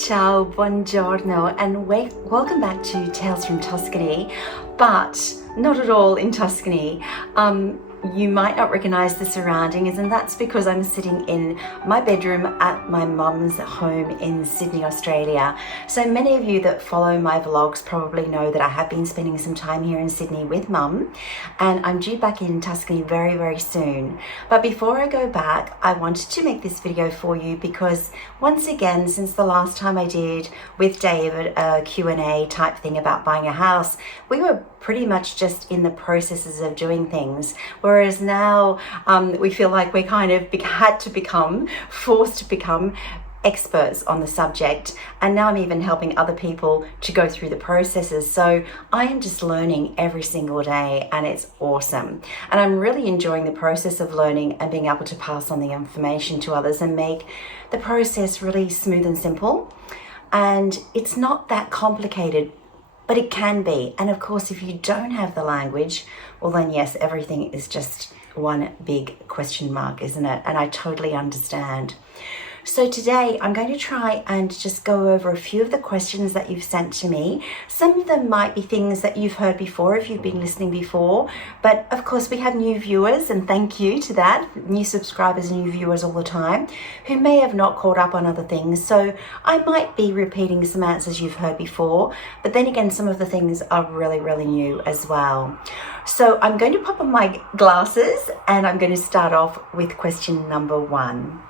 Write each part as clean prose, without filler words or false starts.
Ciao, buongiorno, and welcome back to Tales from Tuscany, but not at all in Tuscany. You might not recognize the surroundings, and that's because I'm sitting in my bedroom at my mum's home in Sydney, Australia. So many of you that follow my vlogs probably know that I have been spending some time here in Sydney with mum, and I'm due back in Tuscany very, very soon. But before I go back, I wanted to make this video for you because once again, since the last time I did with David a Q&A type thing about buying a house, we were pretty much just in the processes of doing things. Whereas now we feel like we kind of forced to become experts on the subject, and now I'm even helping other people to go through the processes. So I am just learning every single day, and it's awesome. And I'm really enjoying the process of learning and being able to pass on the information to others and make the process really smooth and simple. And it's not that complicated, but it can be. And of course, if you don't have the language, well then yes, everything is just one big question mark, isn't it? And I totally understand. So today I'm going to try and just go over a few of the questions that you've sent to me. Some of them might be things that you've heard before if you've been listening before, but of course we have new viewers, and thank you to that, new subscribers and new viewers all the time, who may have not caught up on other things. So I might be repeating some answers you've heard before, but then again, some of the things are really, really new as well. So I'm going to pop on my glasses and I'm going to start off with question number 1.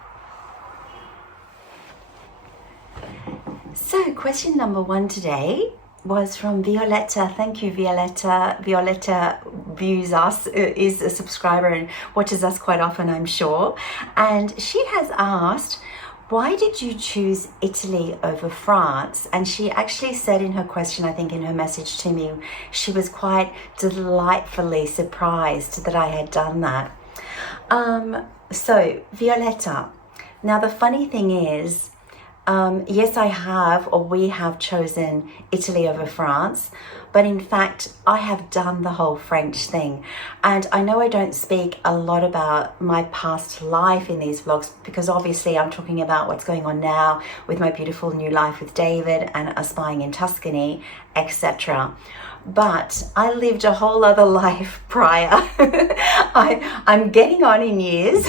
So question number 1 today was from Violetta. Thank you, Violetta. Violetta views us, is a subscriber and watches us quite often, I'm sure. And she has asked, why did you choose Italy over France? And she actually said in her question, I think in her message to me, she was quite delightfully surprised that I had done that. So Violetta, now the funny thing is, yes, we have chosen Italy over France, but in fact, I have done the whole French thing. And I know I don't speak a lot about my past life in these vlogs because obviously I'm talking about what's going on now with my beautiful new life with David and us buying in Tuscany, etc. But I lived a whole other life prior. I'm getting on in years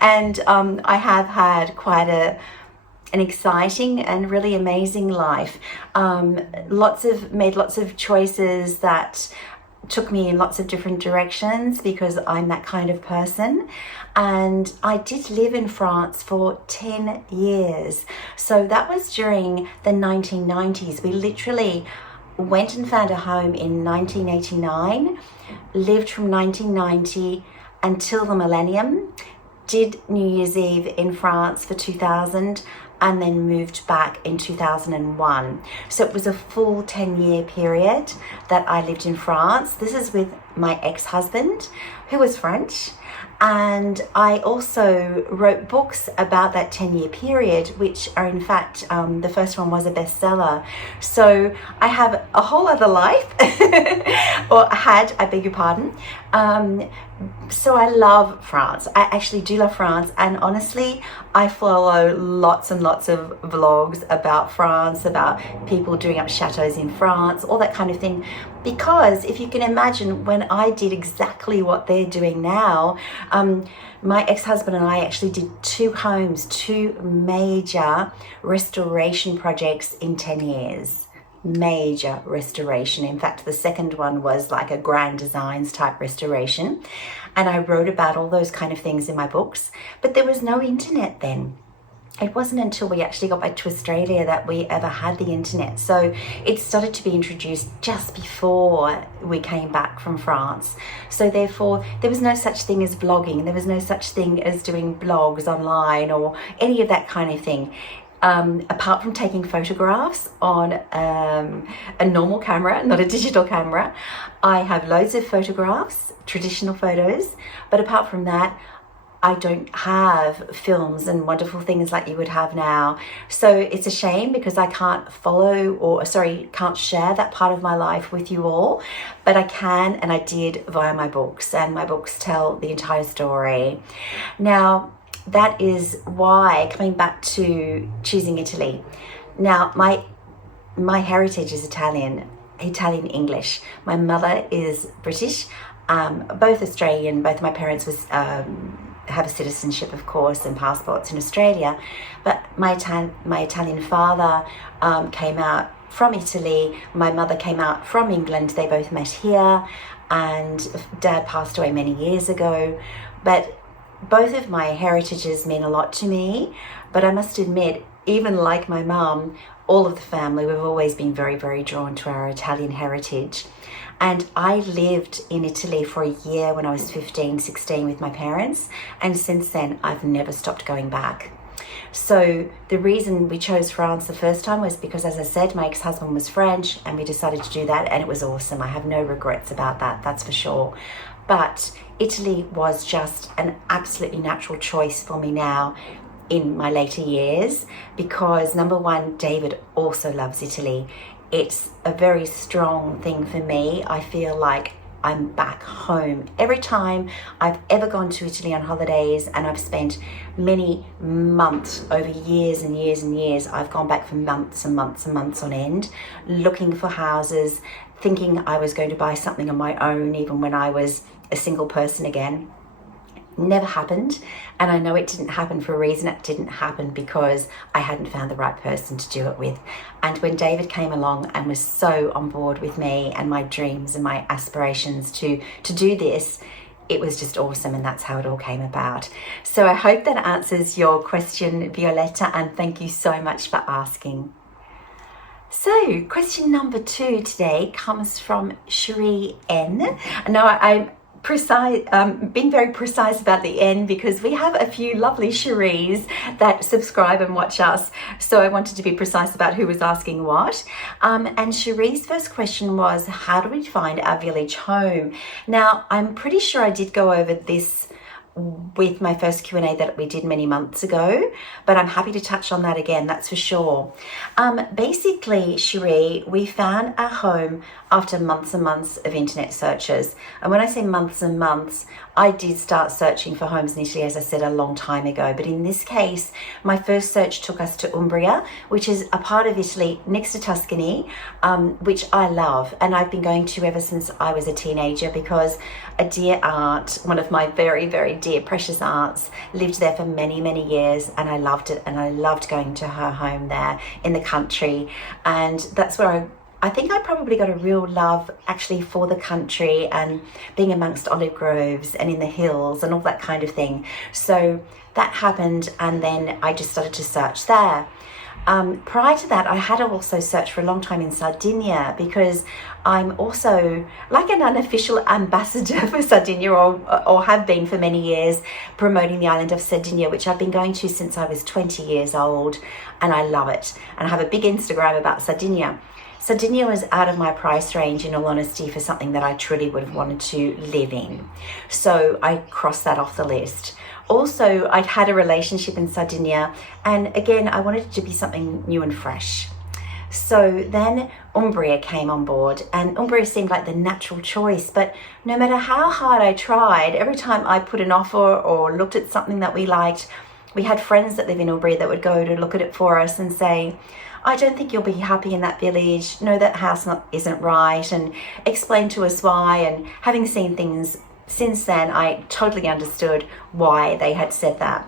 and I have had quite an exciting and really amazing life. Made lots of choices that took me in lots of different directions because I'm that kind of person. And I did live in France for 10 years. So that was during the 1990s. We literally went and found a home in 1989, lived from 1990 until the millennium, did New Year's Eve in France for 2000, and then moved back in 2001. So it was a full 10-year period that I lived in France. This is with my ex-husband, who was French. And I also wrote books about that 10-year period, which are in fact, the first one was a bestseller. So I have a whole other life, or had, I beg your pardon. So I love France. I actually do love France, and honestly, I follow lots and lots of vlogs about France, about people doing up chateaus in France, all that kind of thing. Because if you can imagine, when I did exactly what they're doing now, my ex-husband and I actually did 2 major restoration projects in 10 years. Major restoration. In fact, the second one was like a grand designs type restoration, and I wrote about all those kind of things in my books. But there was no internet then. It wasn't until we actually got back to Australia that we ever had the internet. So it started to be introduced just before we came back from France. So therefore, there was no such thing as blogging. There was no such thing as doing blogs online or any of that kind of thing. Apart from taking photographs on a normal camera, not a digital camera, I have loads of photographs, traditional photos, but apart from that, I don't have films and wonderful things like you would have now. So it's a shame because I can't can't share that part of my life with you all, but I can, and I did via my books, and my books tell the entire story. Now, that is why, coming back to choosing Italy. Now, my heritage is Italian English. My mother is British, both Australian. Both of my parents have a citizenship, of course, and passports in Australia. But my Italian father came out from Italy. My mother came out from England. They both met here, and Dad passed away many years ago. But both of my heritages mean a lot to me. But I must admit, even like my mum, all of the family, we've always been very, very drawn to our Italian heritage. And I lived in Italy for a year when I was 15, 16 with my parents. And since then, I've never stopped going back. So the reason we chose France the first time was because, as I said, my ex-husband was French and we decided to do that, and it was awesome. I have no regrets about that, that's for sure. But Italy was just an absolutely natural choice for me now in my later years, because number one, David also loves Italy. It's a very strong thing for me. I feel like I'm back home. Every time I've ever gone to Italy on holidays, and I've spent many months, over years and years and years, I've gone back for months and months and months on end, looking for houses, thinking I was going to buy something on my own, even when I was a single person again. Never happened, and I know it didn't happen for a reason. It didn't happen because I hadn't found the right person to do it with. And when David came along and was so on board with me and my dreams and my aspirations to do this, it was just awesome, and that's how it all came about. So I hope that answers your question, Violetta, and thank you so much for asking. So question number 2 today comes from Cherie N. Now I'm being very precise about the N, because we have a few lovely Cheries that subscribe and watch us, so I wanted to be precise about who was asking what. And Cherie's first question was, how do we find our village home? Now, I'm pretty sure I did go over this with my first Q&A that we did many months ago, but I'm happy to touch on that again, that's for sure. Basically, Cherie, we found our home after months and months of internet searches. And when I say months and months, I did start searching for homes in Italy, as I said, a long time ago. But in this case, my first search took us to Umbria, which is a part of Italy next to Tuscany, which I love. And I've been going to ever since I was a teenager, because a dear aunt, one of my very, very dear precious aunts, lived there for many, many years, and I loved it. And I loved going to her home there in the country. And that's where I think I probably got a real love actually for the country and being amongst olive groves and in the hills and all that kind of thing. So that happened, and then I just started to search there. Prior to that, I had also searched for a long time in Sardinia, because I'm also like an unofficial ambassador for Sardinia, or have been for many years, promoting the island of Sardinia, which I've been going to since I was 20 years old, and I love it. And I have a big Instagram about Sardinia. Sardinia was out of my price range, in all honesty, for something that I truly would have wanted to live in. So I crossed that off the list. Also, I'd had a relationship in Sardinia, and again, I wanted it to be something new and fresh. So then Umbria came on board, and Umbria seemed like the natural choice, but no matter how hard I tried, every time I put an offer or looked at something that we liked, we had friends that live in Umbria that would go to look at it for us and say, I don't think you'll be happy in that village. No, that house isn't right, and explain to us why. And having seen things since then, I totally understood why they had said that.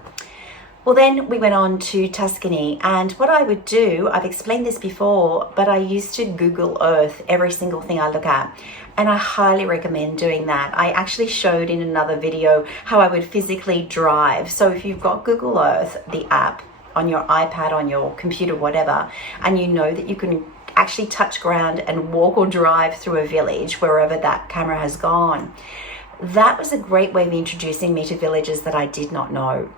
Well, then we went on to Tuscany, and what I would do, I've explained this before, but I used to Google Earth every single thing I look at, and I highly recommend doing that. I actually showed in another video how I would physically drive. So if you've got Google Earth, the app, on your iPad, on your computer, whatever, and you know that you can actually touch ground and walk or drive through a village wherever that camera has gone. That was a great way of introducing me to villages that I did not know.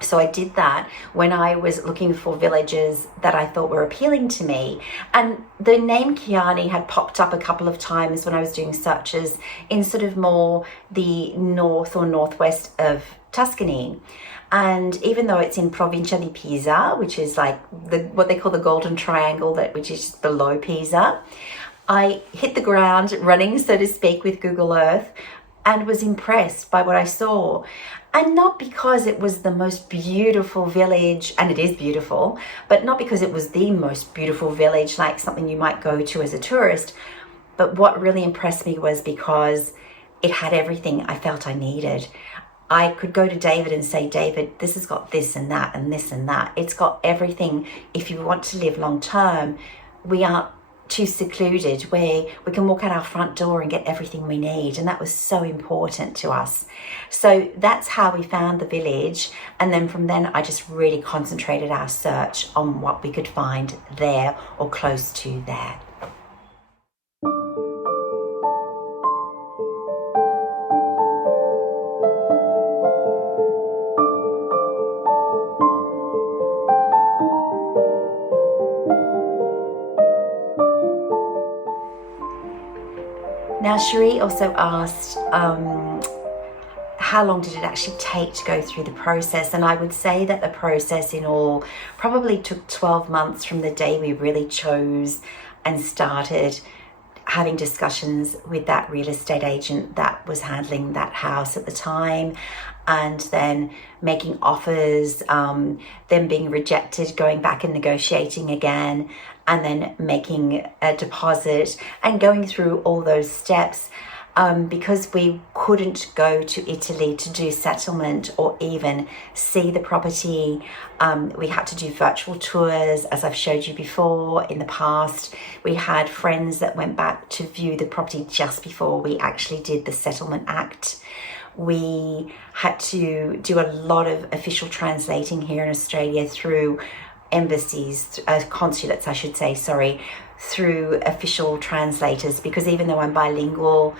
So I did that when I was looking for villages that I thought were appealing to me. And the name Chianni had popped up a couple of times when I was doing searches in sort of more the north or northwest of Tuscany. And even though it's in Provincia di Pisa, which is like what they call the Golden Triangle, which is below Pisa, I hit the ground running, so to speak, with Google Earth, and was impressed by what I saw. And not because it was the most beautiful village, and it is beautiful, but not because it was the most beautiful village, like something you might go to as a tourist. But what really impressed me was because it had everything I felt I needed. I could go to David and say, David, this has got this and that and this and that. It's got everything. If you want to live long term, we aren't too secluded where we can walk out our front door and get everything we need. And that was so important to us. So that's how we found the village. And then from then, I just really concentrated our search on what we could find there or close to there. Now, Cherie also asked, how long did it actually take to go through the process? And I would say that the process in all probably took 12 months from the day we really chose and started having discussions with that real estate agent that was handling that house at the time, and then making offers, then being rejected, going back and negotiating again, and then making a deposit and going through all those steps. Because we couldn't go to Italy to do settlement or even see the property, we had to do virtual tours, as I've showed you before in the past. We had friends that went back to view the property just before we actually did the settlement act. We had to do a lot of official translating here in Australia through embassies, consulates, I should say, through official translators, because even though I'm bilingual,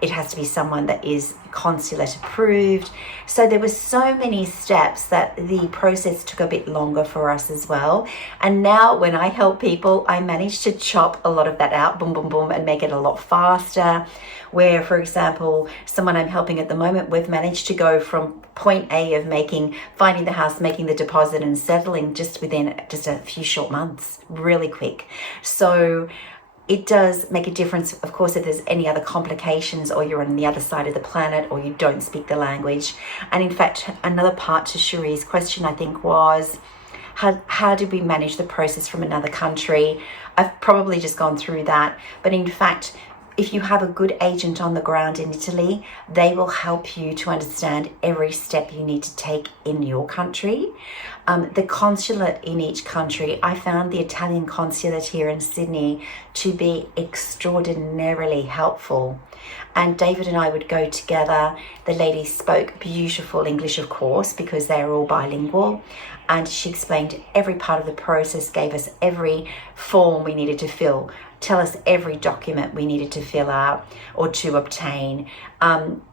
it has to be someone that is consulate approved. So there were so many steps that the process took a bit longer for us as well. And now when I help people, I manage to chop a lot of that out, boom, boom, boom, and make it a lot faster. Where, for example, someone I'm helping at the moment, we've managed to go from point A of finding the house, making the deposit and settling within a few short months, really quick. So it does make a difference, of course, if there's any other complications or you're on the other side of the planet or you don't speak the language. And in fact, another part to Cherie's question, I think, was how did we manage the process from another country? I've probably just gone through that. But in fact, if you have a good agent on the ground in Italy, they will help you to understand every step you need to take in your country. The consulate in each country, I found the Italian consulate here in Sydney to be extraordinarily helpful. And David and I would go together. The lady spoke beautiful English, of course, because they're all bilingual. And she explained every part of the process, gave us every form we needed to fill, tell us every document we needed to fill out or to obtain,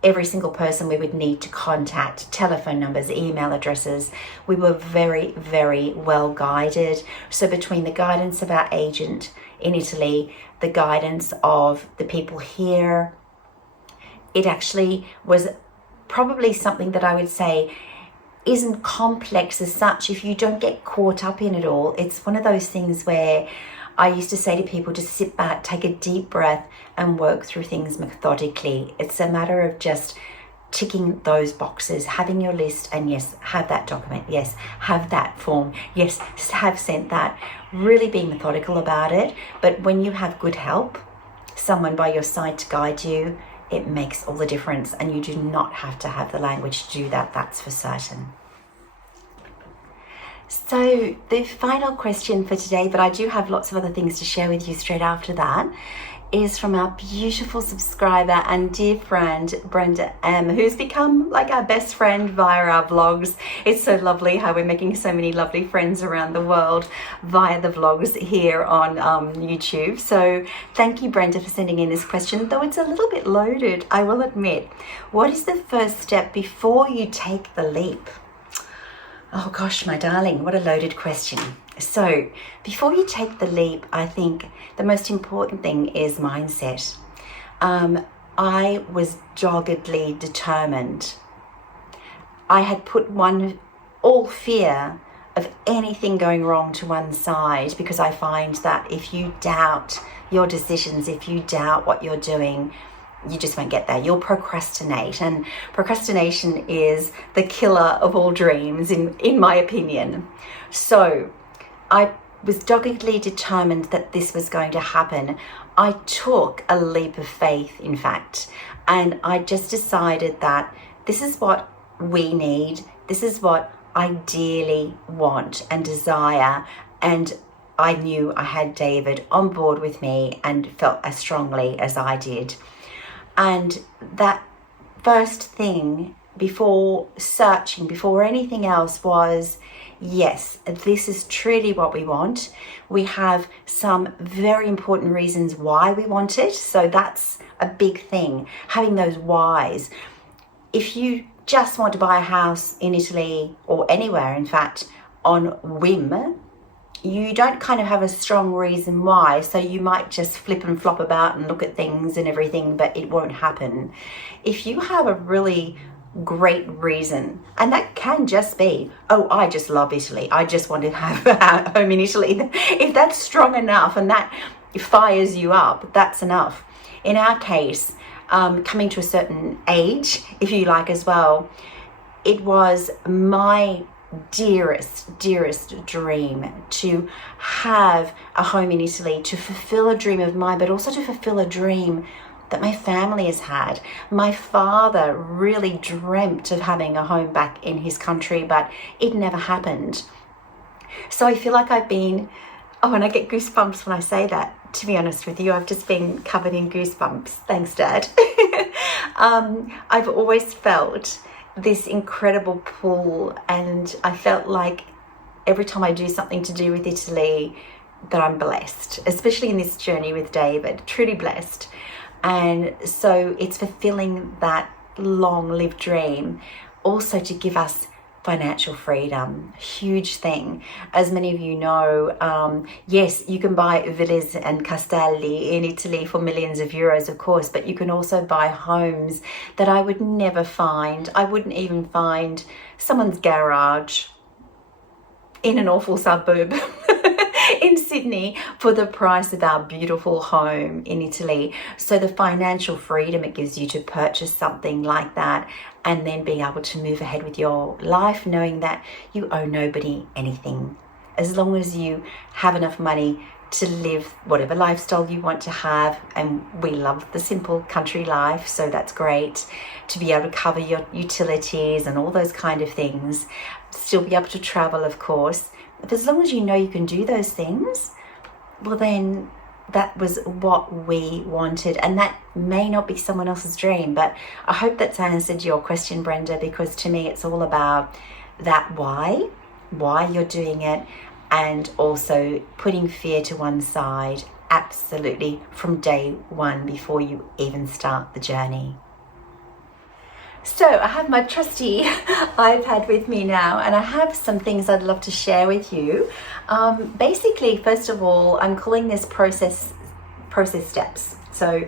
every single person we would need to contact, telephone numbers, email addresses. We were very, very well guided. So between the guidance of our agent in Italy, the guidance of the people here, it actually was probably something that I would say isn't complex as such if you don't get caught up in it all. It's one of those things where I used to say to people, just sit back, take a deep breath and work through things methodically. It's a matter of just ticking those boxes, having your list, and yes, have that document, yes, have that form, yes, have sent that, really being methodical about it. But when you have good help, someone by your side to guide you, it makes all the difference, and you do not have to have the language to do that, that's for certain. So the final question for today, but I do have lots of other things to share with you straight after that, is from our beautiful subscriber and dear friend, Brenda M, who's become like our best friend via our vlogs. It's so lovely how we're making so many lovely friends around the world via the vlogs here on YouTube. So thank you, Brenda, for sending in this question, though it's a little bit loaded, I will admit. What is the first step before you take the leap? Oh gosh, my darling, what a loaded question. So before you take the leap, I think the most important thing is mindset. I was doggedly determined. I had put all fear of anything going wrong to one side, because I find that if you doubt your decisions, if you doubt what you're doing, you just won't get there. You'll procrastinate, and procrastination is the killer of all dreams, in my opinion. So I was doggedly determined that this was going to happen. I took a leap of faith, in fact, and I just decided that this is what we need. This is what I dearly want and desire. And I knew I had David on board with me and felt as strongly as I did. And that first thing before searching, before anything else, was yes, this is truly what we want. We have some very important reasons why we want it. So that's a big thing, having those whys. If you just want to buy a house in Italy or anywhere, in fact, on whim, you don't kind of have a strong reason why. So you might just flip and flop about and look at things and everything, but it won't happen. If you have a really great reason, and that can just be, oh, I just love Italy, I just want to have a home in Italy. If that's strong enough and that fires you up, that's enough. In our case, coming to a certain age, if you like, as well, it was my dearest dream to have a home in Italy, to fulfill a dream of mine, but also to fulfill a dream that my family has had. My father really dreamt of having a home back in his country, but it never happened. So I feel like I've been, oh, and I get goosebumps when I say that, to be honest with you. I've just been covered in goosebumps. Thanks, Dad. I've always felt this incredible pull, and I felt like every time I do something to do with Italy that I'm blessed, especially in this journey with David, truly blessed. And so it's fulfilling that long-lived dream, also to give us financial freedom. Huge thing. As many of you know, yes, you can buy villas and castelli in Italy for millions of euros, of course, but you can also buy homes that I would never find. I wouldn't even find someone's garage in an awful suburb in Sydney for the price of our beautiful home in Italy. So the financial freedom it gives you to purchase something like that, and then being able to move ahead with your life, knowing that you owe nobody anything. As long as you have enough money to live whatever lifestyle you want to have, and we love the simple country life, so that's great, to be able to cover your utilities and all those kind of things, still be able to travel, of course. But as long as you know you can do those things, well, then that was what we wanted. And that may not be someone else's dream, but I hope that's answered your question, Brenda, because to me it's all about that why you're doing it, and also putting fear to one side, absolutely, from day one before you even start the journey. So I have my trusty iPad with me now, and I have some things I'd love to share with you. Basically, first of all, I'm calling this process steps. So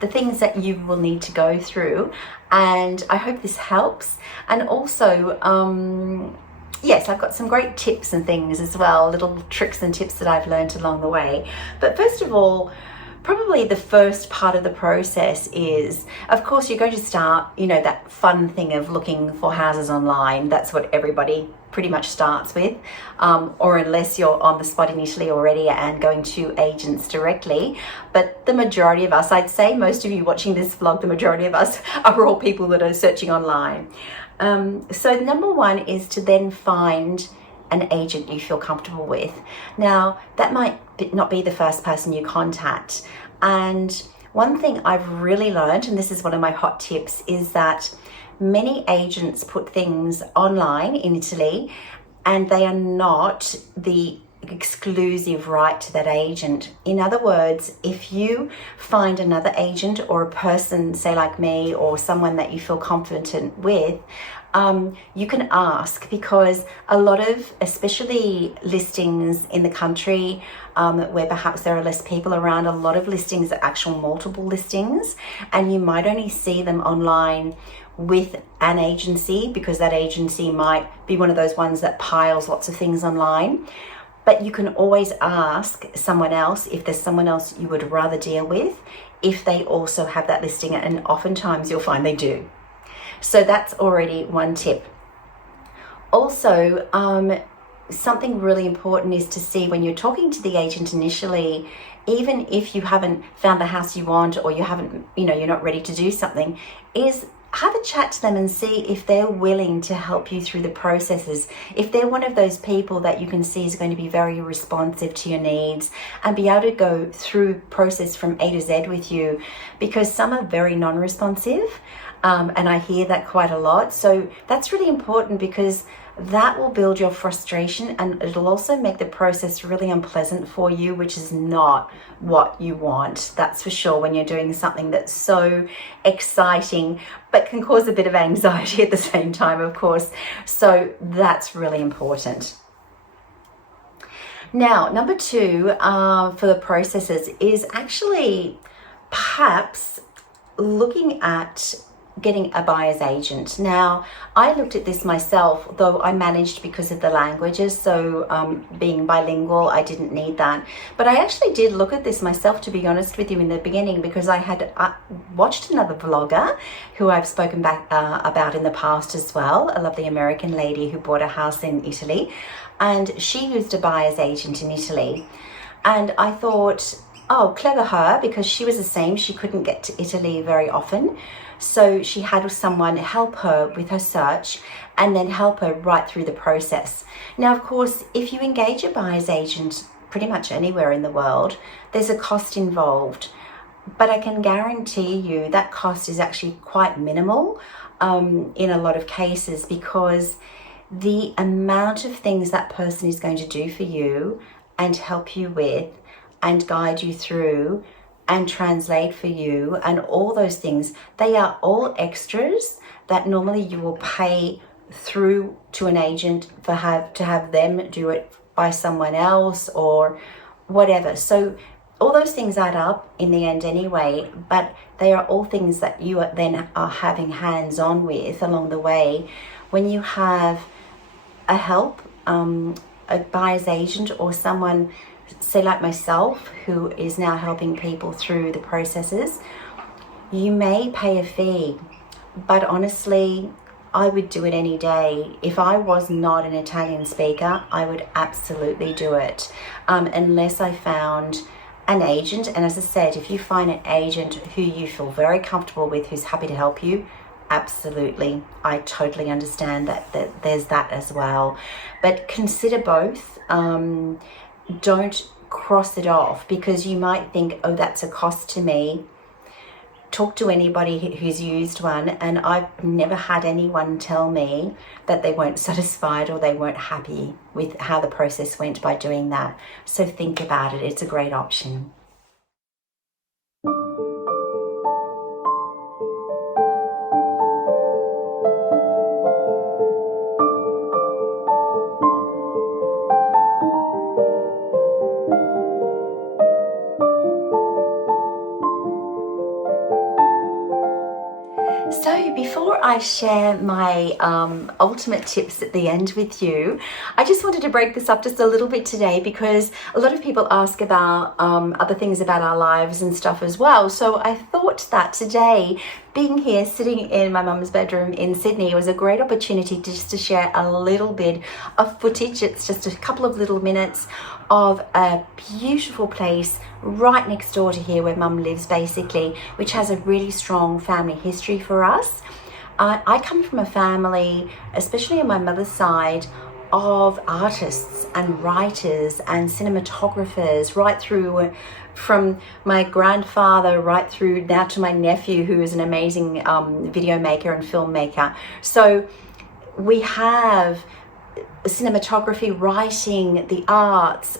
the things that you will need to go through, and I hope this helps. And also, yes, I've got some great tips and things as well, little tricks and tips that I've learned along the way. But first of all, probably the first part of the process is, of course, you're going to start, that fun thing of looking for houses online. That's what everybody pretty much starts with, or unless you're on the spot in Italy already and going to agents directly. But the majority of us, I'd say most of you watching this vlog, the majority of us are all people that are searching online. So number one is to then find an agent you feel comfortable with. Now, that might not be the first person you contact. And one thing I've really learned, and this is one of my hot tips, is that many agents put things online in Italy, and they are not the exclusive right to that agent. In other words, if you find another agent or a person, say like me, or someone that you feel confident with, you can ask, because a lot of, especially listings in the country where perhaps there are less people around, a lot of listings are actual multiple listings, and you might only see them online with an agency, because that agency might be one of those ones that piles lots of things online. But you can always ask someone else if there's someone else you would rather deal with, if they also have that listing, and oftentimes you'll find they do. So that's already one tip. Also, something really important is to see when you're talking to the agent initially, even if you haven't found the house you want, or you haven't, you're not ready to do something, is have a chat to them and see if they're willing to help you through the processes. If they're one of those people that you can see is going to be very responsive to your needs and be able to go through process from A to Z with you, because some are very non-responsive, and I hear that quite a lot. So that's really important, because that will build your frustration, and it'll also make the process really unpleasant for you, which is not what you want. That's for sure, when you're doing something that's so exciting but can cause a bit of anxiety at the same time, of course. So that's really important. Now, number two for the processes is actually perhaps looking at getting a buyer's agent. Now, I looked at this myself, though I managed because of the languages. So being bilingual, I didn't need that. But I actually did look at this myself, to be honest with you, in the beginning, because I had watched another vlogger who I've spoken back about in the past as well, a lovely American lady who bought a house in Italy, and she used a buyer's agent in Italy. And I thought, oh, clever her, because she was the same. She couldn't get to Italy very often. So she had someone help her with her search and then help her right through the process. Now, of course, if you engage a buyer's agent pretty much anywhere in the world, there's a cost involved. But I can guarantee you that cost is actually quite minimal in a lot of cases, because the amount of things that person is going to do for you and help you with and guide you through and translate for you and all those things, they are all extras that normally you will pay through to an agent to have them do it by someone else or whatever. So all those things add up in the end anyway, but they are all things that you then are having hands-on with along the way. When you have a help, a buyer's agent or someone, say like myself, who is now helping people through the processes, you may pay a fee, but honestly, I would do it any day. If I was not an Italian speaker, I would absolutely do it, unless I found an agent. And as I said, if you find an agent who you feel very comfortable with, who's happy to help you, absolutely, I totally understand that there's that as well. But consider both. Don't cross it off, because you might think, oh, that's a cost to me. Talk to anybody who's used one, and I've never had anyone tell me that they weren't satisfied or they weren't happy with how the process went by doing that. So think about it. It's a great option. So before I share my ultimate tips at the end with you, I just wanted to break this up just a little bit today, because a lot of people ask about other things about our lives and stuff as well. So I thought that today, being here sitting in my mum's bedroom in Sydney, was a great opportunity just to share a little bit of footage. It's just a couple of little minutes of a beautiful place right next door to here where mum lives, basically, which has a really strong family history for us. I come from a family, especially on my mother's side, of artists and writers and cinematographers, right through from my grandfather right through now to my nephew, who is an amazing video maker and filmmaker. So we have cinematography, writing, the arts.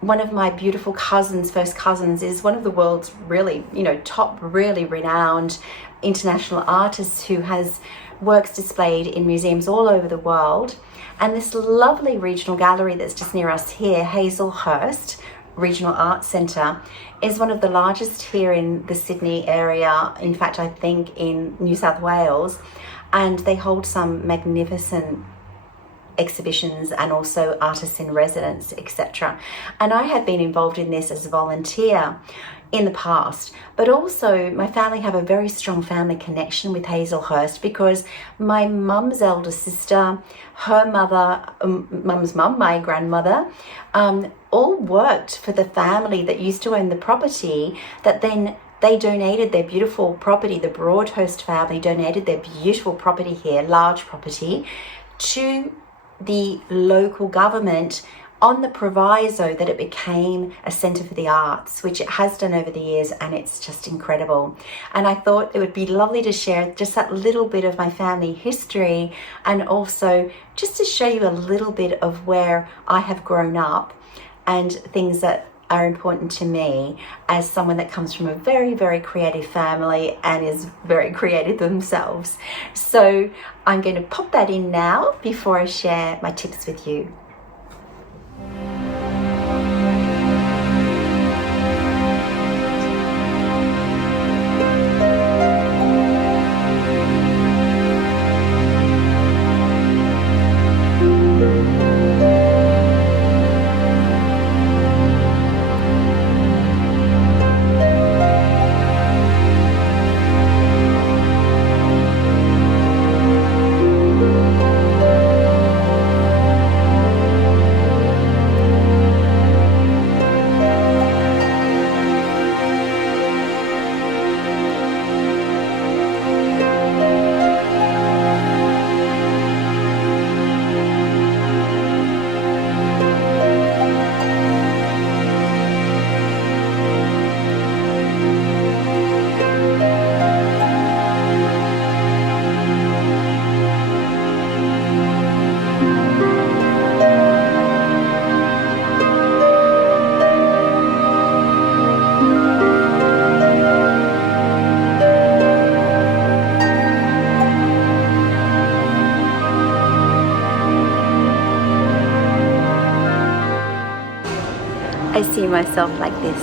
One of my beautiful cousins, first cousins, is one of the world's really, top, really renowned international artists who has works displayed in museums all over the world. And this lovely regional gallery that's just near us here, Hazelhurst Regional Arts Centre, is one of the largest here in the Sydney area. In fact, I think in New South Wales, and they hold some magnificent exhibitions and also artists in residence, etc. And I have been involved in this as a volunteer in the past, but also my family have a very strong family connection with Hazelhurst because my mum's elder sister, her mother, mum's mum, my grandmother, all worked for the family that used to own the property, that then they donated their beautiful property, the Broadhurst family donated their beautiful property here, large property, to the local government on the proviso that it became a centre for the arts, which it has done over the years, and it's just incredible. And I thought it would be lovely to share just that little bit of my family history, and also just to show you a little bit of where I have grown up and things that are important to me as someone that comes from a very, very creative family and is very creative themselves. So I'm going to pop that in now before I share my tips with you. I see myself like this.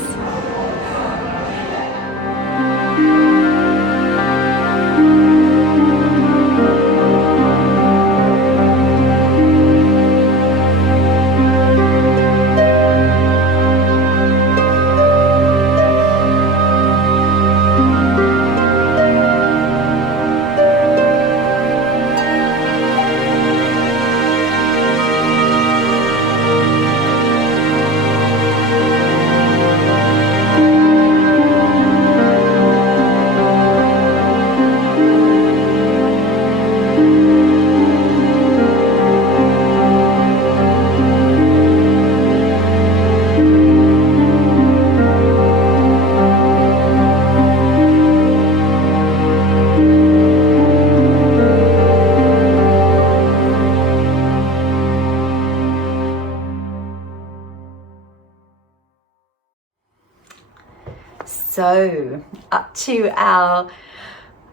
So, up to our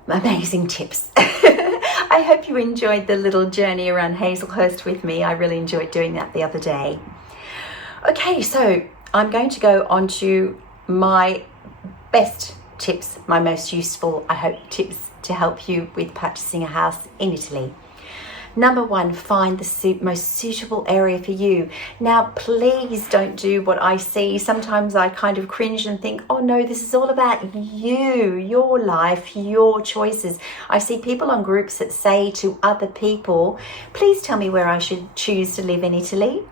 amazing tips. I hope you enjoyed the little journey around Hazelhurst with me. I really enjoyed doing that the other day. Okay, so I'm going to go on to my best tips, my most useful, I hope, tips to help you with purchasing a house in Italy. Number one, find the most suitable area for you. Now, please don't do what I see. Sometimes I kind of cringe and think, oh no, this is all about you, your life, your choices. I see people on groups that say to other people, please tell me where I should choose to live in Italy.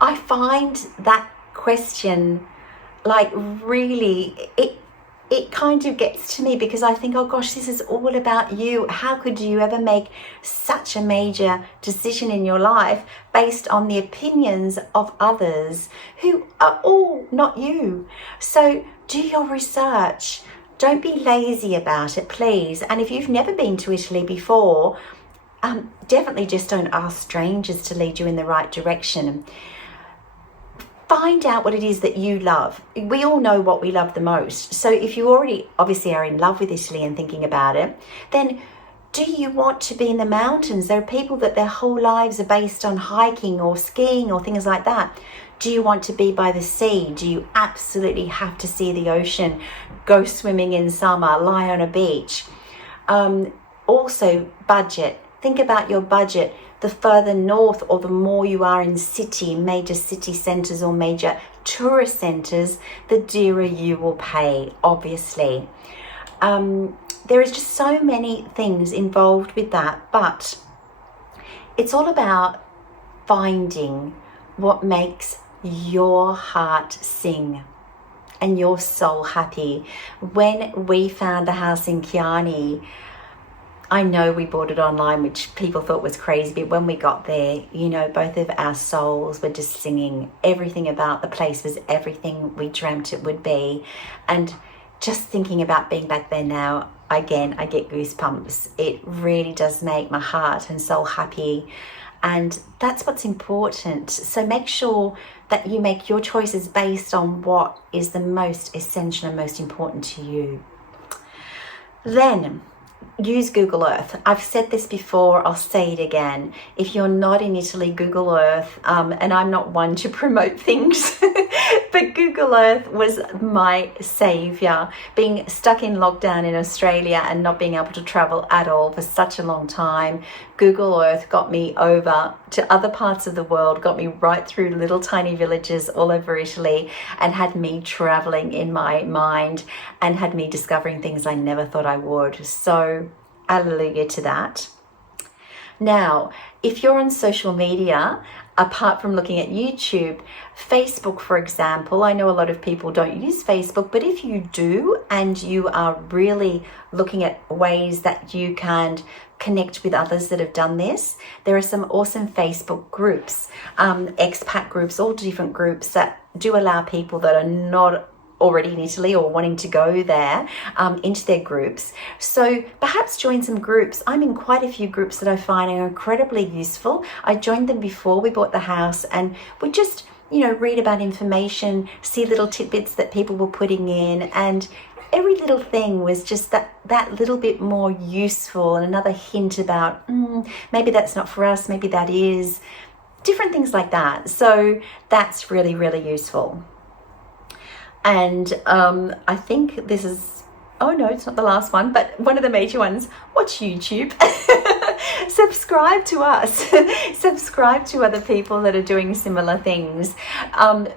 I find that question like really, it kind of gets to me because I think, oh gosh, this is all about you. How could you ever make such a major decision in your life based on the opinions of others who are all not you? So do your research. Don't be lazy about it, please. And if you've never been to Italy before, definitely just don't ask strangers to lead you in the right direction. Find out what it is that you love. We all know what we love the most. So if you already obviously are in love with Italy and thinking about it, then do you want to be in the mountains? There are people that their whole lives are based on hiking or skiing or things like that. Do you want to be by the sea? Do you absolutely have to see the ocean, go swimming in summer, lie on a beach? Also, budget. Think about your budget. the further north or the more you are in major city centres or major tourist centres, the dearer you will pay, obviously. There is just so many things involved with that, but it's all about finding what makes your heart sing and your soul happy. When we found the house in Chianni, I know we bought it online, which people thought was crazy, but when we got there, you know, both of our souls were just singing. Everything about the place was everything we dreamt it would be. And just thinking about being back there now, again, I get goosebumps. It really does make my heart and soul happy. And that's what's important. So make sure that you make your choices based on what is the most essential and most important to you. Then use Google Earth. I've said this before, I'll say it again. If you're not in Italy, Google Earth, and I'm not one to promote things, but Google Earth was my savior. Being stuck in lockdown in Australia and not being able to travel at all for such a long time, Google Earth got me over to other parts of the world, got me right through little tiny villages all over Italy, and had me traveling in my mind and had me discovering things I never thought I would. So, hallelujah to that. Now, if you're on social media, apart from looking at YouTube, Facebook, for example, I know a lot of people don't use Facebook, but if you do and you are really looking at ways that you can connect with others that have done this, there are some awesome Facebook groups, expat groups, all different groups that do allow people that are not already in Italy or wanting to go there into their groups. So perhaps join some groups. I'm in quite a few groups that I find are incredibly useful. I joined them before we bought the house, and we just, you know, read about information, see little tidbits that people were putting in, and every little thing was just that little bit more useful, and another hint about maybe that's not for us, maybe that is, different things like that. So that's really, really useful. And I think this is, oh no, it's not the last one, but one of the major ones, watch YouTube. Subscribe to us. Subscribe to other people that are doing similar things.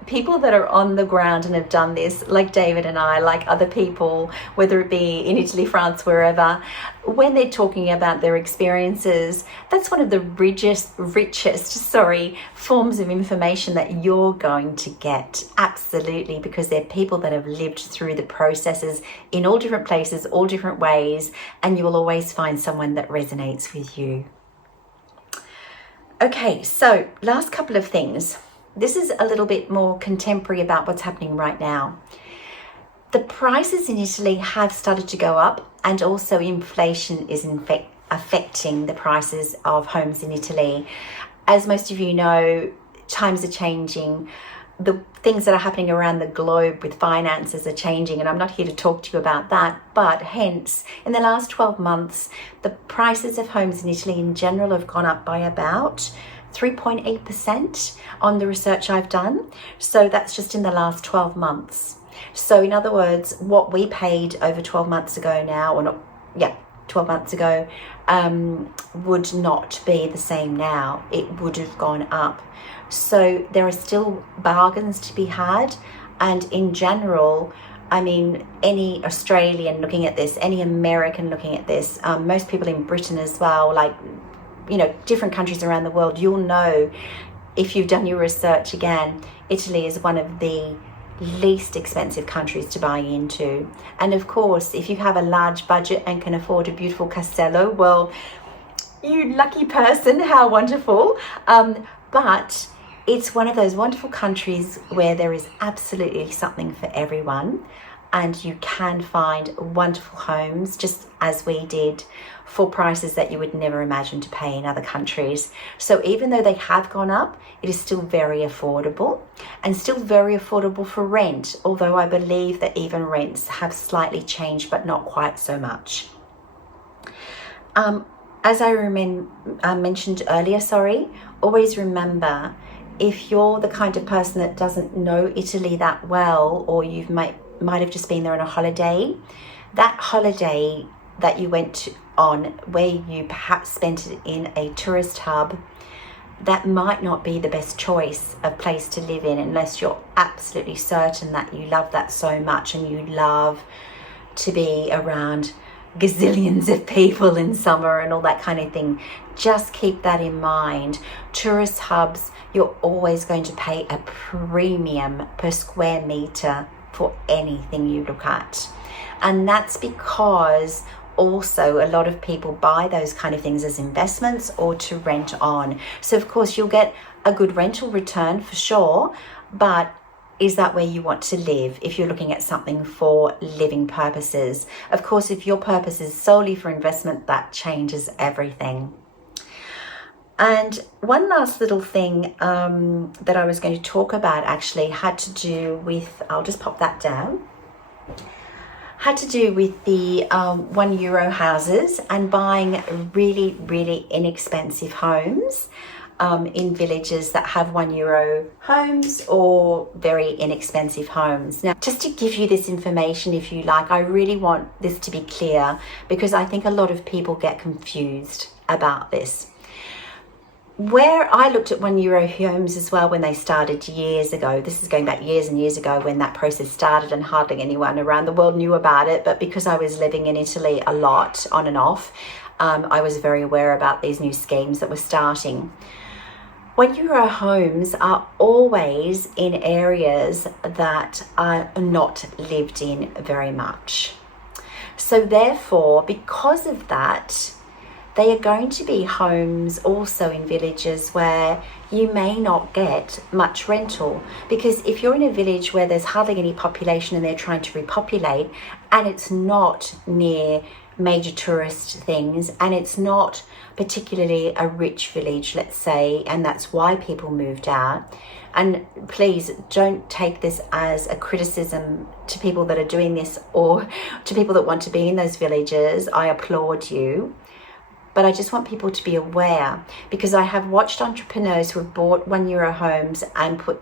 People that are on the ground and have done this, like David and I, like other people, whether it be in Italy, France, wherever, when they're talking about their experiences, that's one of the richest forms of information that you're going to get. Absolutely, because they're people that have lived through the processes in all different places, all different ways, and you will always find someone that resonates with you. Okay, so last couple of things. This is a little bit more contemporary about what's happening right now. The prices in Italy have started to go up, and also inflation is affecting the prices of homes in Italy. As most of you know, times are changing. The things that are happening around the globe with finances are changing, and I'm not here to talk to you about that, but hence, in the last 12 months, the prices of homes in Italy in general have gone up by about 3.8% on the research I've done. So that's just in the last 12 months. So in other words, what we paid over 12 months ago now, or not, 12 months ago, would not be the same now. It would have gone up. So there are still bargains to be had. And in general, I mean, any Australian looking at this, any American looking at this, most people in Britain as well, like, you know, different countries around the world, you'll know, if you've done your research again, Italy is one of the least expensive countries to buy into. And of course, if you have a large budget and can afford a beautiful castello, well, you lucky person, how wonderful. But it's one of those wonderful countries where there is absolutely something for everyone, and you can find wonderful homes, just as we did, for prices that you would never imagine to pay in other countries. So even though they have gone up, it is still very affordable, and still very affordable for rent, although I believe that even rents have slightly changed, but not quite so much. As I mentioned earlier, always remember, if you're the kind of person that doesn't know Italy that well, or you might have just been there on a holiday, that holiday that you went on where you perhaps spent it in a tourist hub that might not be the best choice of place to live in unless you're absolutely certain that you love that so much and you love to be around gazillions of people in summer and all that kind of thing. Just keep that in mind. Tourist hubs, you're always going to pay a premium per square meter for anything you look at. And that's because also a lot of people buy those kind of things as investments or to rent on. So of course you'll get a good rental return for sure, but is that where you want to live if you're looking at something for living purposes? Of course, if your purpose is solely for investment, that changes everything. And one last little thing that I was going to talk about actually had to do with, I'll just pop that down, had to do with the €1 houses and buying really, really inexpensive homes in villages that have €1 homes or very inexpensive homes. Now, just to give you this information, if you like, I really want this to be clear because I think a lot of people get confused about this. Where I looked at €1 homes as well when they started years ago, this is going back years and years ago when that process started and hardly anyone around the world knew about it, but because I was living in Italy a lot on and off, I was very aware about these new schemes that were starting. €1 homes are always in areas that are not lived in very much. So therefore, because of that, they are going to be homes also in villages where you may not get much rental, because if you're in a village where there's hardly any population and they're trying to repopulate and it's not near major tourist things and it's not particularly a rich village, let's say, and that's why people moved out. And please don't take this as a criticism to people that are doing this or to people that want to be in those villages. I applaud you. But I just want people to be aware, because I have watched entrepreneurs who have bought €1 homes and put,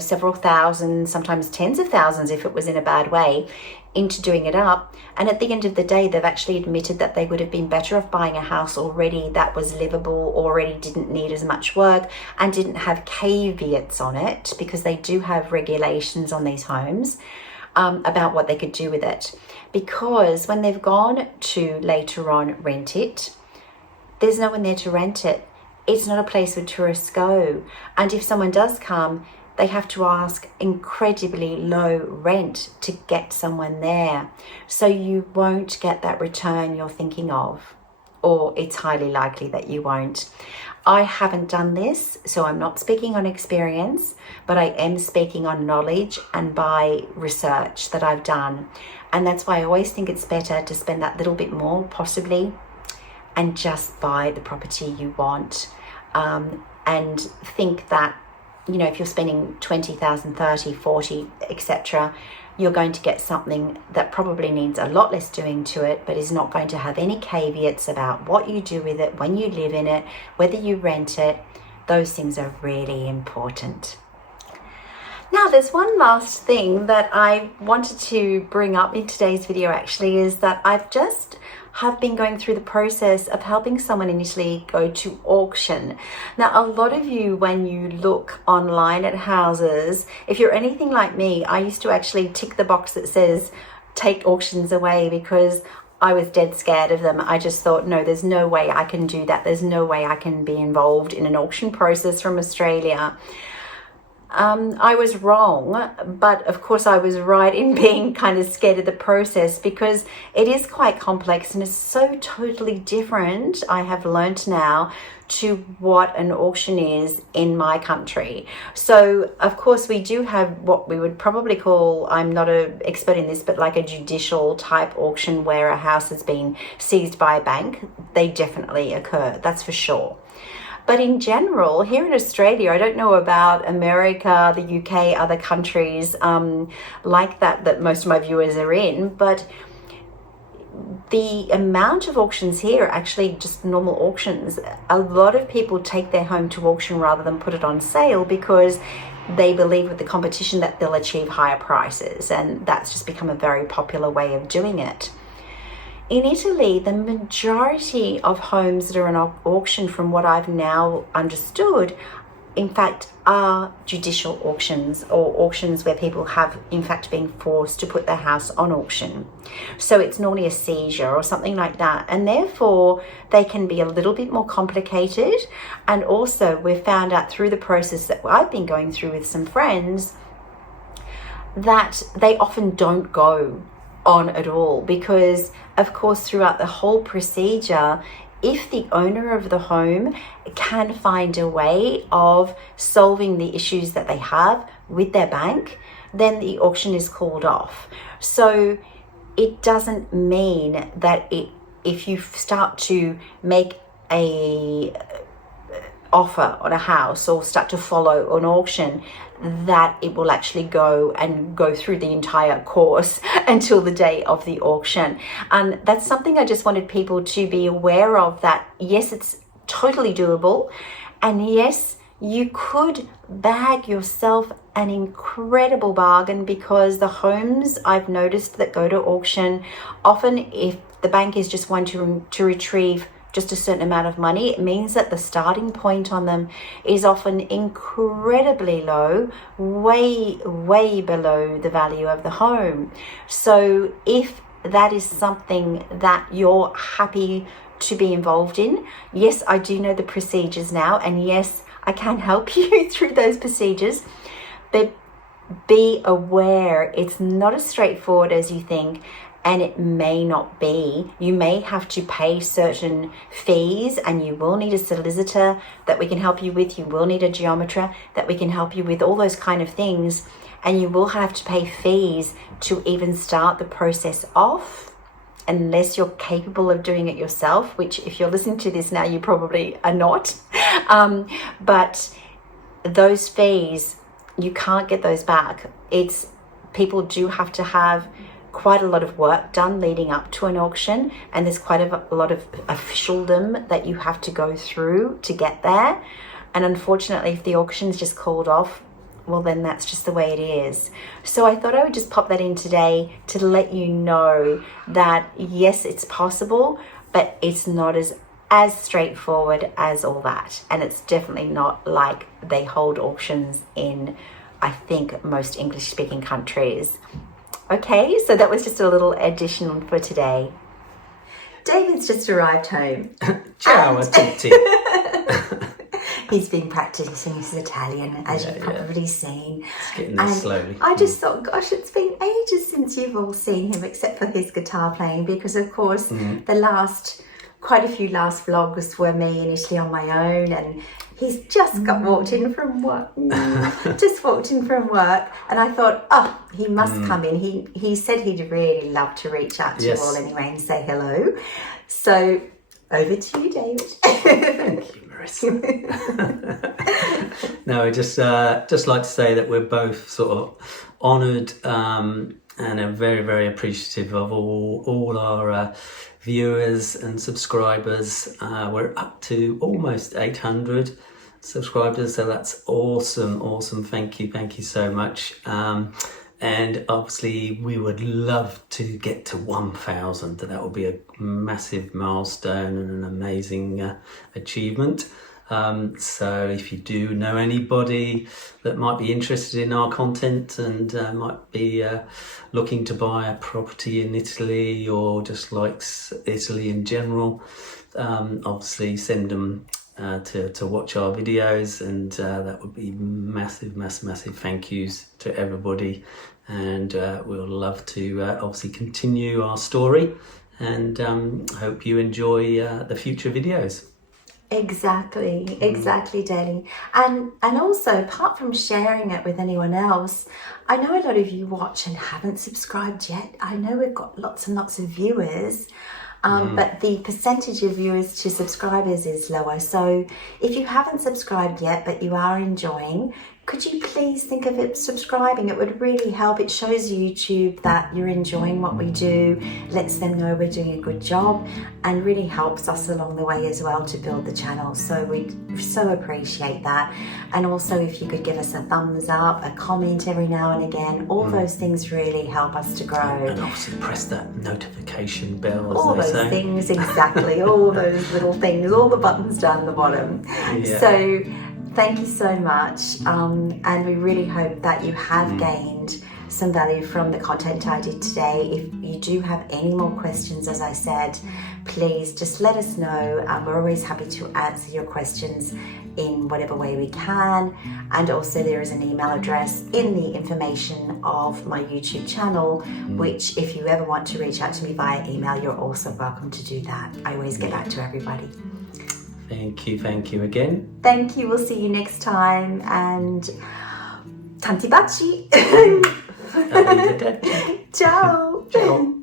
several thousand, sometimes tens of thousands if it was in a bad way, into doing it up. And at the end of the day, they've actually admitted that they would have been better off buying a house already that was livable, already didn't need as much work and didn't have caveats on it, because they do have regulations on these homes about what they could do with it. Because when they've gone to later on rent it, there's no one there to rent it. It's not a place where tourists go. And if someone does come, they have to ask incredibly low rent to get someone there. So you won't get that return you're thinking of, or it's highly likely that you won't. I haven't done this, so I'm not speaking on experience, but I am speaking on knowledge and by research that I've done. And that's why I always think it's better to spend that little bit more, possibly, and just buy the property you want, and think that, if you're spending 20,000, 30, 40, etc., you're going to get something that probably needs a lot less doing to it, but is not going to have any caveats about what you do with it, when you live in it, whether you rent it. Those things are really important. Now, there's one last thing that I wanted to bring up in today's video actually, is that I've just have been going through the process of helping someone in Italy go to auction. Now, a lot of you, when you look online at houses, if you're anything like me, I used to actually tick the box that says take auctions away because I was dead scared of them. I just thought, no, there's no way I can do that. There's no way I can be involved in an auction process from Australia. I was wrong, but of course I was right in being kind of scared of the process, because it is quite complex and it's so totally different, I have learnt now, to what an auction is in my country. So of course we do have what we would probably call, I'm not an expert in this, but like a judicial type auction where a house has been seized by a bank. They definitely occur, that's for sure. But in general, here in Australia, I don't know about America, the UK, other countries like that most of my viewers are in, but the amount of auctions here are actually just normal auctions. A lot of people take their home to auction rather than put it on sale because they believe with the competition that they'll achieve higher prices, and that's just become a very popular way of doing it. in Italy, the majority of homes that are on auction, from what I've now understood, in fact, are judicial auctions, or auctions where people have, in fact, been forced to put their house on auction. So it's normally a seizure or something like that. And therefore, they can be a little bit more complicated. And also, we've found out through the process that I've been going through with some friends that they often don't go on at all, because of course throughout the whole procedure, if the owner of the home can find a way of solving the issues that they have with their bank, then the auction is called off. So it doesn't mean that if you start to make a offer on a house or start to follow an auction, that it will actually go through the entire course until the day of the auction. And that's something I just wanted people to be aware of, that yes, it's totally doable, and yes, you could bag yourself an incredible bargain, because the homes I've noticed that go to auction, often if the bank is just wanting to retrieve just a certain amount of money, it means that the starting point on them is often incredibly low, way below the value of the home. So if that is something that you're happy to be involved in, yes, I do know the procedures now, and yes, I can help you through those procedures, but be aware it's not as straightforward as you think. And it may not be. You may have to pay certain fees, and you will need a solicitor that we can help you with. You will need a geometer that we can help you with, all those kind of things. And you will have to pay fees to even start the process off, unless you're capable of doing it yourself, which if you're listening to this now, you probably are not. But those fees, you can't get those back. People do have to have quite a lot of work done leading up to an auction, and there's quite a lot of officialdom that you have to go through to get there. And unfortunately, if the auction's just called off, well, then that's just the way it is. So I thought I would just pop that in today to let you know that yes, it's possible, but it's not as straightforward as all that. And it's definitely not like they hold auctions in, I think, most English-speaking countries. Okay, so that was just a little addition for today. David's just arrived home. Ciao a tutti. He's been practicing his Italian, as you've probably seen. It's getting there slowly. I just thought, gosh, it's been ages since you've all seen him, except for his guitar playing, because of course quite a few last vlogs were me in Italy on my own, and he's just walked in from work. Just walked in from work, and I thought, oh, he must come in. He said he'd really love to reach out to you all anyway and say hello. So over to you, David. Thank you, Marisa. No, I just like to say that we're both sort of honoured and are very, very appreciative of all our viewers and subscribers. We're up to almost 800 subscribers, so that's awesome. Thank you so much. And obviously we would love to get to 1,000. That would be a massive milestone and an amazing achievement. So if you do know anybody that might be interested in our content and might be looking to buy a property in Italy, or just likes Italy in general, obviously send them to watch our videos, and that would be massive thank yous to everybody. And we'll love to obviously continue our story, and hope you enjoy the future videos. Exactly, Danny. And also, apart from sharing it with anyone else, I know a lot of you watch and haven't subscribed yet. I know we've got lots and lots of viewers, but the percentage of viewers to subscribers is lower. So if you haven't subscribed yet, but you are enjoying, could you please think of it subscribing? It would really help. It shows YouTube that you're enjoying what we do, lets them know we're doing a good job, and really helps us along the way as well to build the channel. So we so appreciate that. And also if you could give us a thumbs up, a comment every now and again, all those things really help us to grow. And obviously press that notification bell, as All they those say. things, exactly, all those little things, all the buttons down the bottom. Yeah. So thank you so much, and we really hope that you have gained some value from the content I did today. If you do have any more questions, as I said, please just let us know. We're always happy to answer your questions in whatever way we can. And also there is an email address in the information of my YouTube channel, which if you ever want to reach out to me via email, you're also welcome to do that. I always get back to everybody. Thank you again. Thank you, we'll see you next time, and tanti baci. Arrivederci. Ciao. Ciao.